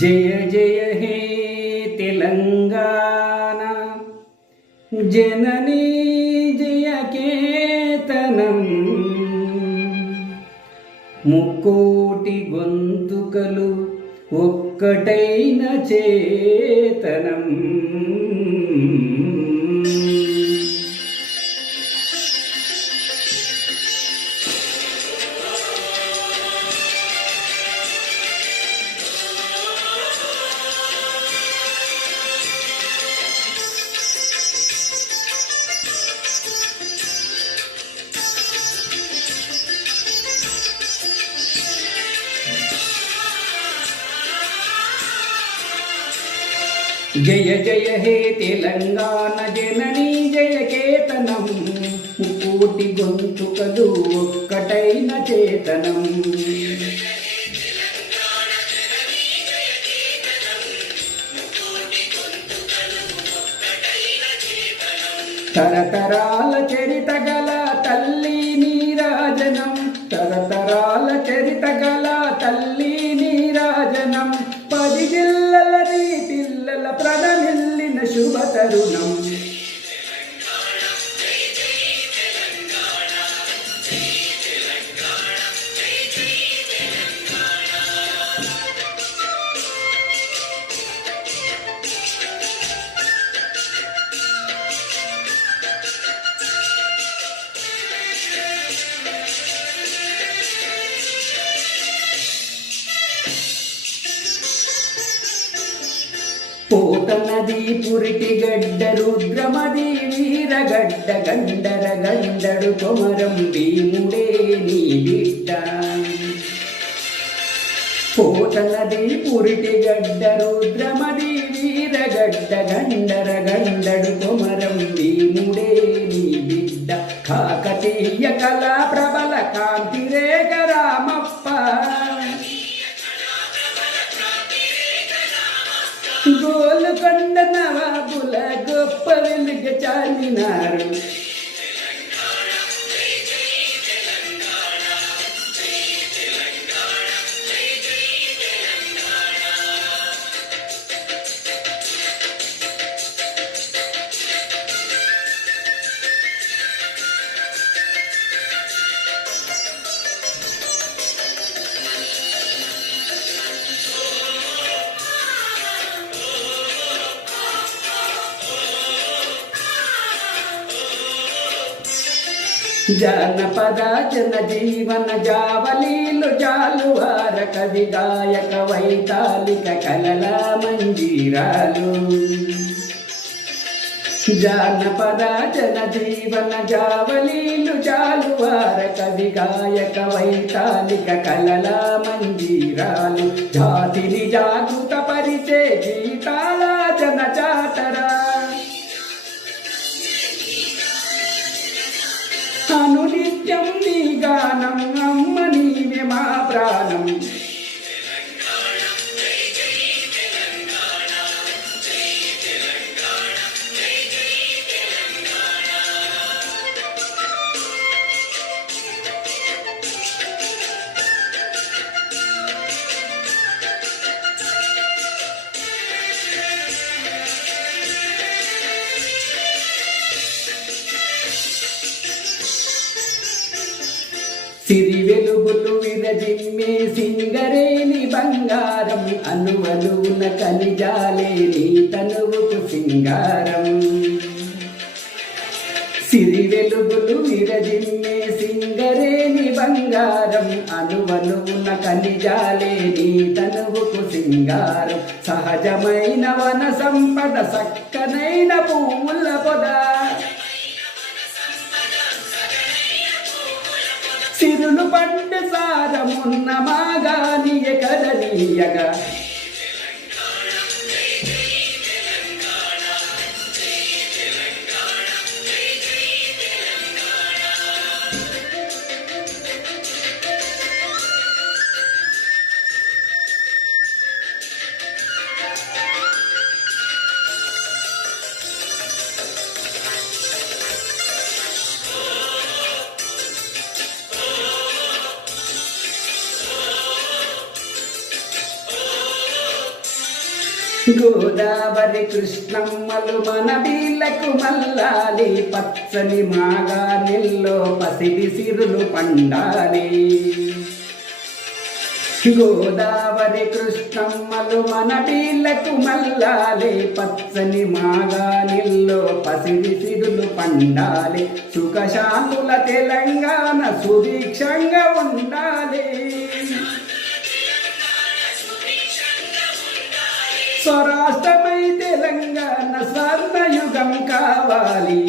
జయ జయ హే తెలంగాణ జననీ జయ కేతనం ముక్కోటి గొంతుకలు ఒక్కటైన చేతనం. జయ జయ హే తెలంగాణ జననీ జయ కేతనం ముక్కోటి గొంతుకలు ఒక్కటైన చేతనం. తరతరాల చరిత గల తల్లి నీరాజనం, తరతరాల చరిత గల తల్లి నీరాజనం, 10 జిల్లల నీ పిల్లల ప్రణమిల్లిన శుభ తరుణం. పోతనది పురిటి గడ్డ రుద్రమది వీరగడ్డ గండర గండడు కొమరం భీముడే నీ బిడ్డ. పోతనది పురిటి గడ్డ రుద్రమది వీరగడ్డ గండర గండడు కొమరం భీముడే నీ బిడ్డ. కాకతీయ కళా ప్రబల కాంతి రేఖ రామప్ప, గోలుకొండ నవాబుల గొప్ప వెలుగు చాలినారు. జానపద జన జీవన జావలీలు జాలువార కవి గాయక వైతాళిక కలల మంజీరాలు. జానపద జన జీవన జావలీలు జాలువార కవి గాయక వైతాళిక కలల మంజీరాలు. జాతిని జాగృత పరిచే గీతాల జన చాటరా, అనునిత్యం నీ గానం అమ్మ నీవే మా ప్రాణం. సిరి వెలుగులు విరజిమ్మే సింగరేని బంగారం, అనువనువున కలిజాలే నీ తనువుకు సింగారం. సిరి వెలుగులు విరజిమ్మే సింగరేని బంగారం, అనువనువున కలిజాలే నీ తనువుకు సింగారం. సహజమైన వన సంపద సక్కనైన పువ్వుల పొద, సిరులు పండు సారమున్న మాగాని కదనీయగా. గోదావరి కృష్ణమ్మలు మన వీళ్ళకు మల్లాలి, పచ్చని మాగా నెల్లో పసిడి సిరులు పండాలి. గోదావరి కృష్ణమ్మలు మన వీళ్ళకు మల్లాలి, పచ్చని మాగా నెల్లో పసిడి సిరులు పండాలి. సుఖశాంతుల తెలంగాణ సుభిక్షంగా ఉండాలి. స్వరాష్ట్రమై తెలంగాణ స్వర్ణయుగం కావాలి.